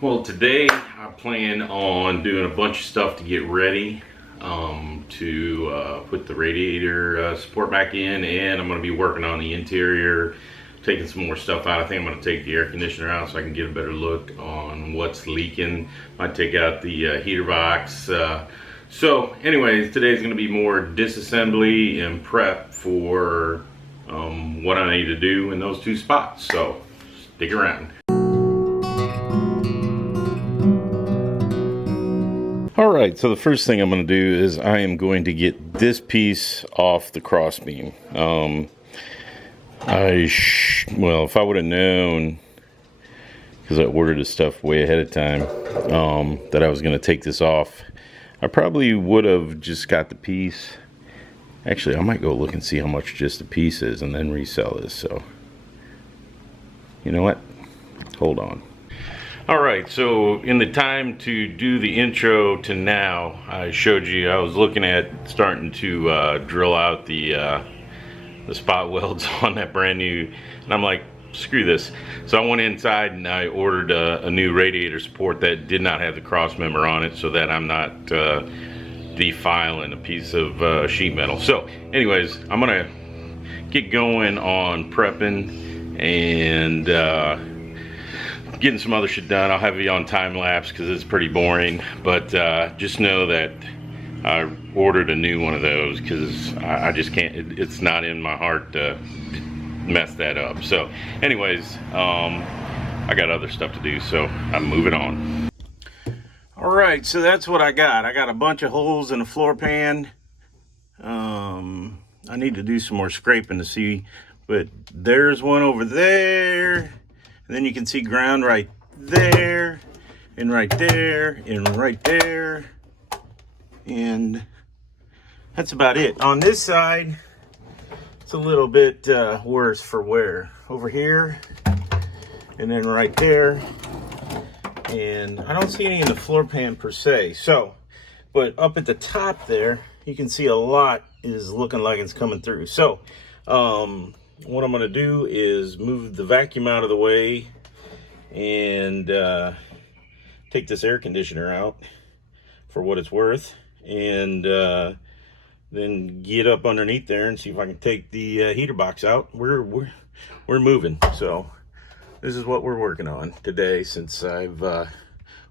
Well, today I plan on doing a bunch of stuff to get ready to put the radiator support back in, and I'm going to be working on the interior, taking some more stuff out. I think I'm going to take the air conditioner out so I can get a better look on what's leaking. Might take out the heater box. So anyways, today's going to be more disassembly and prep for what I need to do in those two spots. So stick around. Alright, so the first thing I'm going to do is I am going to get this piece off the crossbeam. Well, if I would have known, because I ordered this stuff way ahead of time, that I was going to take this off, I probably would have just got the piece. Actually, I might go look and see how much just the piece is and then resell this. So, you know what? Hold on. Alright, so in the time to do the intro to now, I showed you I was looking at starting to drill out the spot welds on that brand new, and I'm like, screw this. So I went inside and I ordered a new radiator support that did not have the cross member on it, so that I'm not defiling a piece of sheet metal. So anyways, I'm gonna get going on prepping and getting some other shit done. I'll have you on time lapse because it's pretty boring, but just know that I ordered a new one of those because I just can't, it's not in my heart to mess that up. So anyways, I got other stuff to do, so I'm moving on. All right, so that's what I got. I got a bunch of holes in the floor pan. I need to do some more scraping to see, but there's one over there. And then you can see ground right there, and right there, and right there. And that's about it. On this side, it's a little bit worse for wear. Over here, and then right there. And I don't see any in the floor pan per se. So, but up at the top there, you can see a lot is looking like it's coming through. So, what I'm going to do is move the vacuum out of the way and take this air conditioner out for what it's worth, and then get up underneath there and see if I can take the heater box out. We're moving, so this is what we're working on today, since I've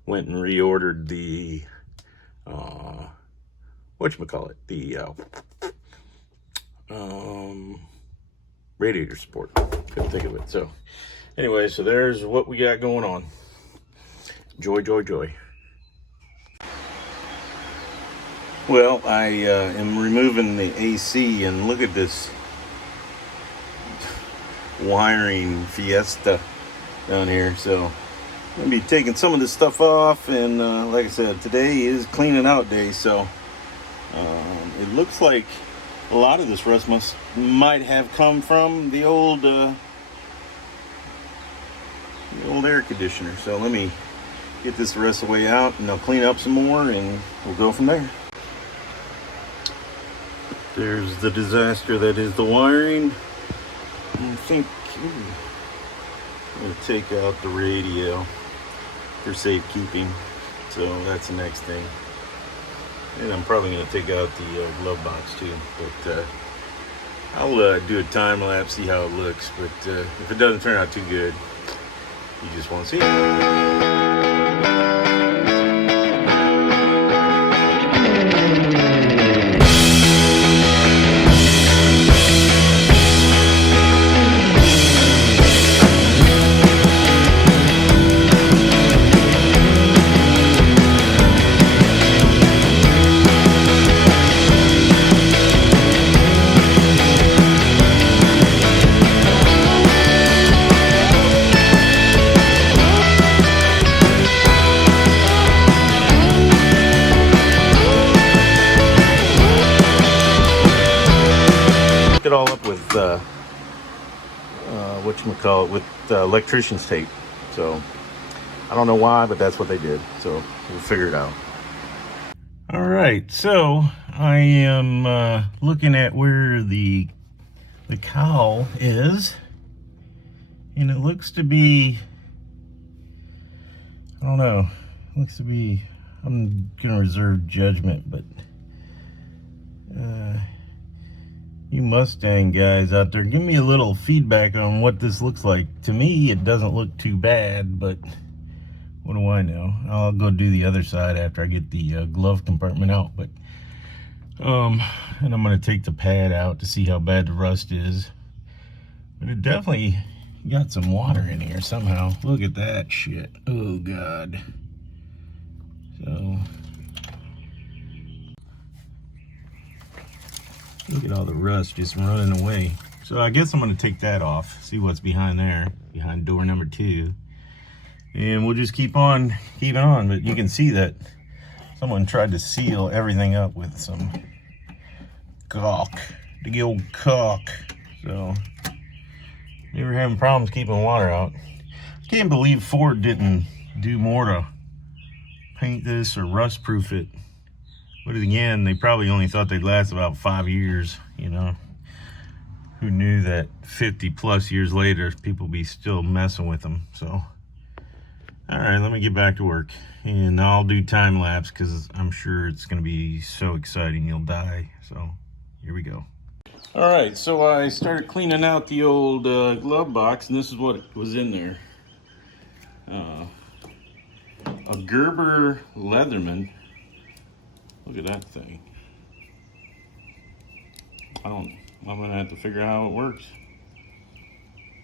went and reordered the radiator support. Couldn't think of it. So anyway, so there's what we got going on. Joy, joy, joy. Well, I am removing the AC, and look at this wiring fiesta down here. So I'm gonna be taking some of this stuff off, and like I said, today is cleaning out day, so it looks like a lot of this rust might have come from the old air conditioner. So let me get this the rest of the way out, and I'll clean up some more, and we'll go from there. There's the disaster that is the wiring. I think I'm going to take out the radio for safekeeping, so that's the next thing. And I'm probably going to take out the Glovebox too, but I'll do a time lapse, see how it looks. But if it doesn't turn out too good, you just won't see it. It all up with with electrician's tape. So I don't know why, but that's what they did. So we'll figure it out. All right, so I am looking at where the cowl is, and it looks to be I don't know. Looks to be, I'm gonna reserve judgment, but you Mustang guys out there, give me a little feedback on what this looks like. To me, it doesn't look too bad, but what do I know? I'll go do the other side after I get the glove compartment out. But and I'm gonna take the pad out to see how bad the rust is. But it definitely got some water in here somehow. Look at that shit. Oh God. So look at all the rust just running away. So I guess I'm gonna take that off, see what's behind there, behind door number 2. And we'll just keep on keeping on. But you can see that someone tried to seal everything up with some caulk, the old caulk. So they were having problems keeping water out. I can't believe Ford didn't do more to paint this or rust proof it. But again, they probably only thought they'd last about 5 years, you know. Who knew that 50 plus years later, people be still messing with them. So, all right, let me get back to work. And I'll do time lapse because I'm sure it's gonna be so exciting you'll die. So, here we go. All right, so I started cleaning out the old glove box, and this is what was in there. A Gerber Leatherman. Look at that thing. I'm gonna have to figure out how it works.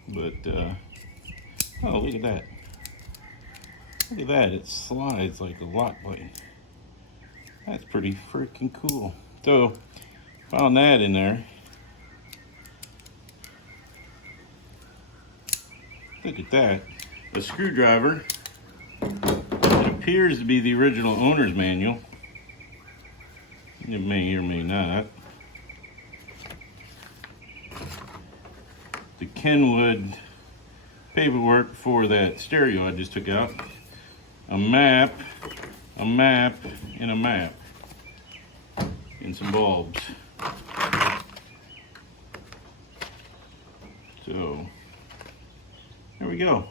But, oh, look at that. Look at that, it slides like a lock button. That's pretty freaking cool. So, found that in there. Look at that. A screwdriver. It appears to be the original owner's manual. It may or may not. The Kenwood paperwork for that stereo I just took out. A map, and a map. And some bulbs. So, there we go.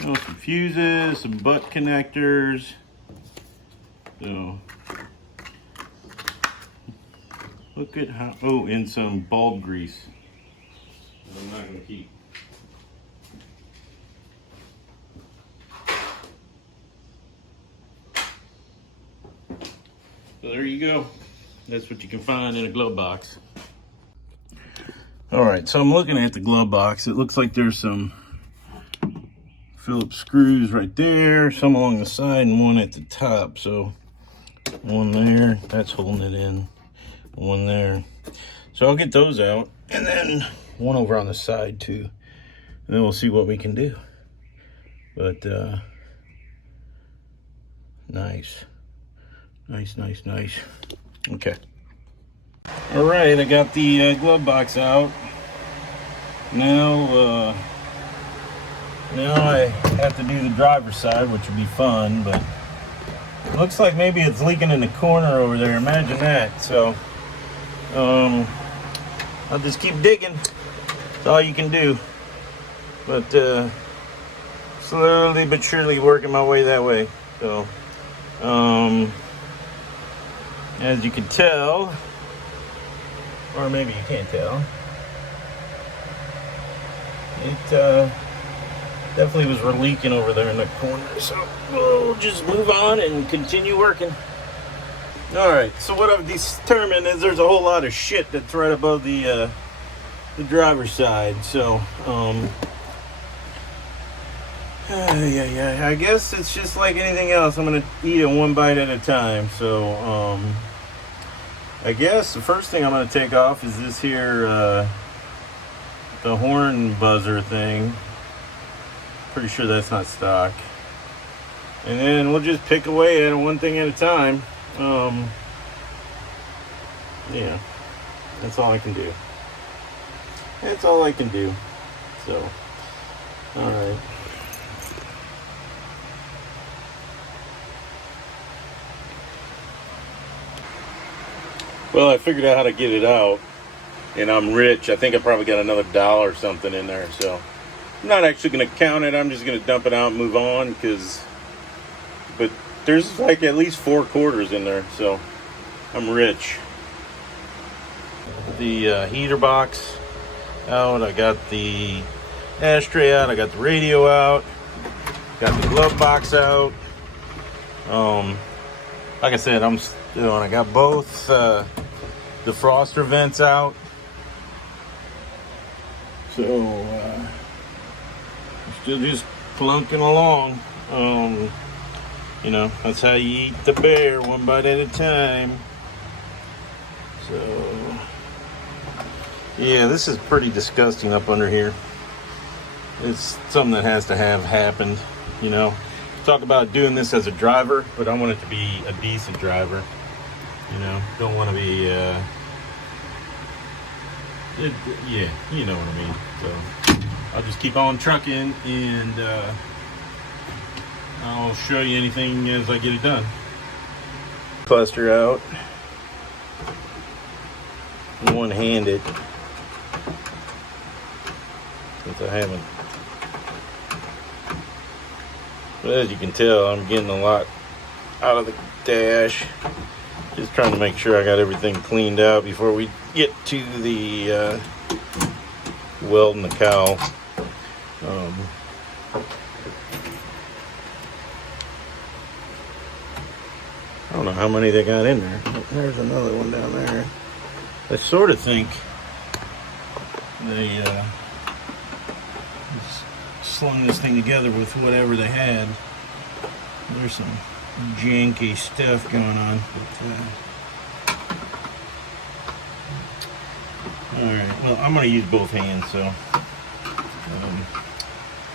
Some fuses, some butt connectors. So, look at how, oh, and some bulb grease that I'm not going to keep. So there you go. That's what you can find in a glove box. All right, so I'm looking at the glove box. It looks like there's some Phillips screws right there, some along the side and one at the top. So one there, that's holding it in, one there. So I'll get those out, and then one over on the side too. And then we'll see what we can do. But nice. Nice. Okay. All right, I got the glove box out. Now I have to do the driver's side, which would be fun, but it looks like maybe it's leaking in the corner over there. Imagine that. So I'll just keep digging. That's all you can do. But slowly but surely working my way that way. So as you can tell, or maybe you can't tell, it definitely was leaking over there in the corner. So we'll just move on and continue working. All right, so what I've determined is there's a whole lot of shit that's right above the driver's side. So I guess it's just like anything else. I'm gonna eat it one bite at a time. So I guess the first thing I'm gonna take off is this here the horn buzzer thing. Pretty sure that's not stock. And then we'll just pick away at it one thing at a time. Yeah, that's all I can do. That's all I can do. So, all right. Well, I figured out how to get it out, and I'm rich. I think I probably got another $1 or something in there. So I'm not actually going to count it. I'm just going to dump it out and move on, but there's like at least 4 quarters in there, so I'm rich. The heater box out. I got the ashtray out. I got the radio out. Got the glove box out. Like I said, I got both defroster vents out. So still just plunking along. You know, that's how you eat the bear, one bite at a time. So yeah, this is pretty disgusting up under here. It's something that has to have happened, you know. Talk about doing this as a driver, but I want it to be a decent driver. You know, don't want to be, yeah, you know what I mean. So I'll just keep on trucking, and I'll show you anything as I get it done. Cluster out, one-handed, since I haven't. But as you can tell, I'm getting a lot out of the dash. Just trying to make sure I got everything cleaned out before we get to the welding the cowl. I don't know how many they got in there. There's another one down there. I sort of think they slung this thing together with whatever they had. There's some janky stuff going on. Alright, well, I'm going to use both hands, so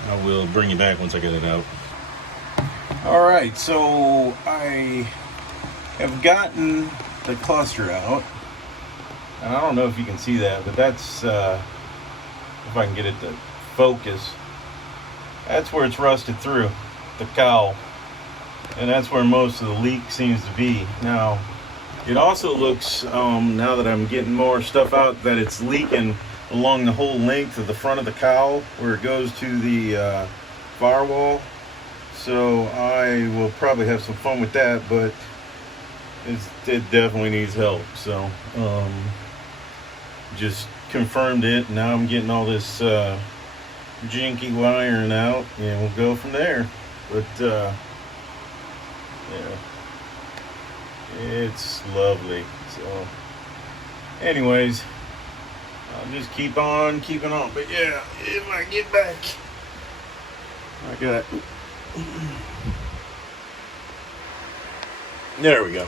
I will bring it back once I get it out. Alright, so I have gotten the cluster out. And I don't know if you can see that, but that's, if I can get it to focus, that's where it's rusted through, the cowl. And that's where most of the leak seems to be. Now, it also looks, now that I'm getting more stuff out, that it's leaking along the whole length of the front of the cowl where it goes to the firewall. So I will probably have some fun with that, but it definitely needs help. So just confirmed it. Now I'm getting all this janky wiring out, and we'll go from there. But yeah, it's lovely. So anyways, I'll just keep on keeping on. But yeah, if I get back, I got, there we go.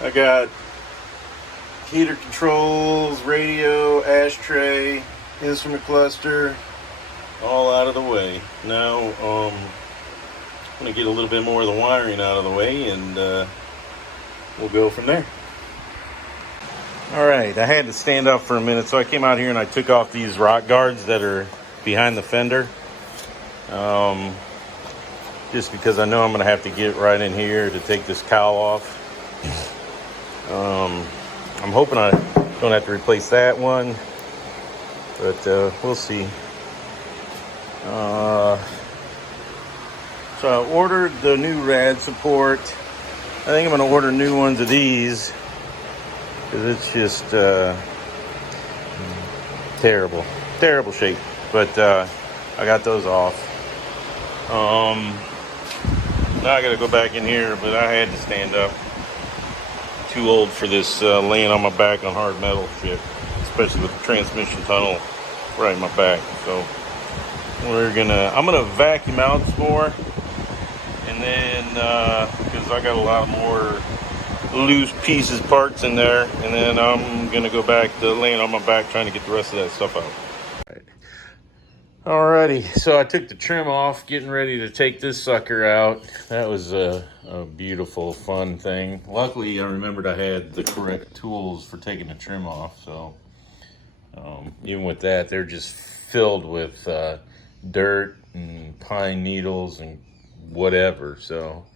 I got heater controls, radio, ashtray, instrument cluster, all out of the way. Now I'm gonna get a little bit more of the wiring out of the way, and we'll go from there. All right, I had to stand up for a minute, so I came out here and I took off these rock guards that are behind the fender, just because I know I'm gonna have to get right in here to take this cowl off. I'm hoping I don't have to replace that one, but we'll see. So I ordered the new rad support. I think I'm going to order new ones of these, because it's just terrible shape. But I got those off. Now I got to go back in here, but I had to stand up. Too old for this laying on my back on hard metal shit, especially with the transmission tunnel right in my back. So I'm gonna vacuum out some more, and then because I got a lot more loose pieces, parts in there, and then I'm gonna go back to laying on my back trying to get the rest of that stuff out. Alrighty, so I took the trim off, getting ready to take this sucker out. That was a beautiful, fun thing. Luckily, I remembered I had the correct tools for taking the trim off, so even with that, they're just filled with dirt and pine needles and whatever. So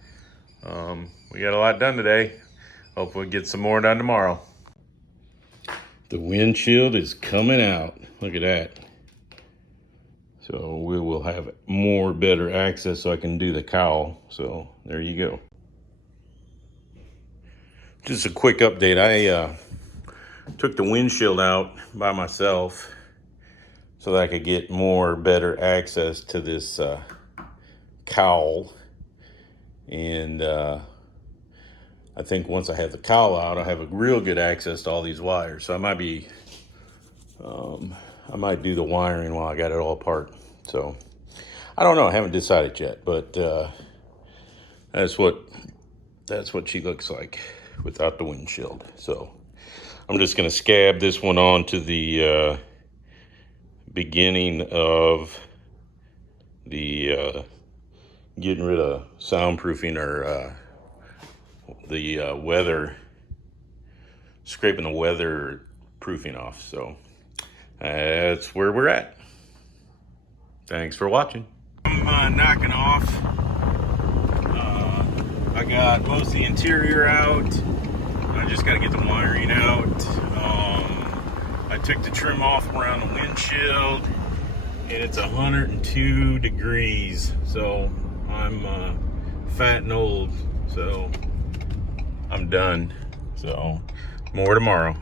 we got a lot done today. Hopefully get some more done tomorrow. The windshield is coming out. Look at that. So we will have more better access so I can do the cowl. So there you go. Just a quick update. I took the windshield out by myself so that I could get more better access to this cowl. And I think once I have the cowl out, I'll have a real good access to all these wires. So I might be, I might do the wiring while I got it all apart. So I don't know. I haven't decided yet, but that's what she looks like without the windshield. So I'm just gonna scab this one on to the beginning of the getting rid of soundproofing, or the weather, scraping the weather proofing off. So that's where we're at. Thanks for watching. I'm knocking off. I got most of the interior out. I just got to get the wiring out. I took the trim off around the windshield, and it's 102 degrees. So I'm fat and old. So I'm done. So more tomorrow.